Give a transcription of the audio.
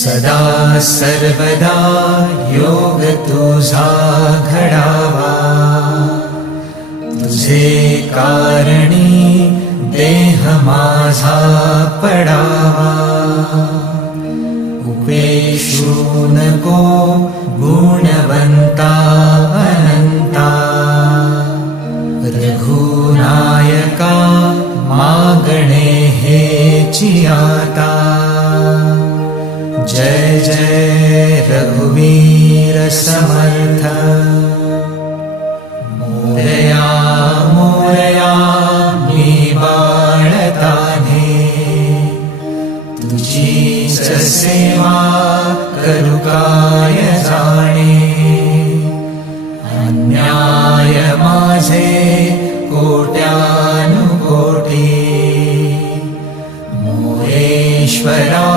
सदा सर्वदा योग तुझा घडावा, तुझे कारणी देह माझा पडावा। उपेक्षू नको गुणवंता अनंता, रघुनायका मागणे हेची आता। जय जय रघुवीर समर्थ, मोरया मोरया मी बाळताने, तुझीच सेवा करू काय जाणे। अन्याय माझे कोट्यानुकोटी, मोरेश्वरा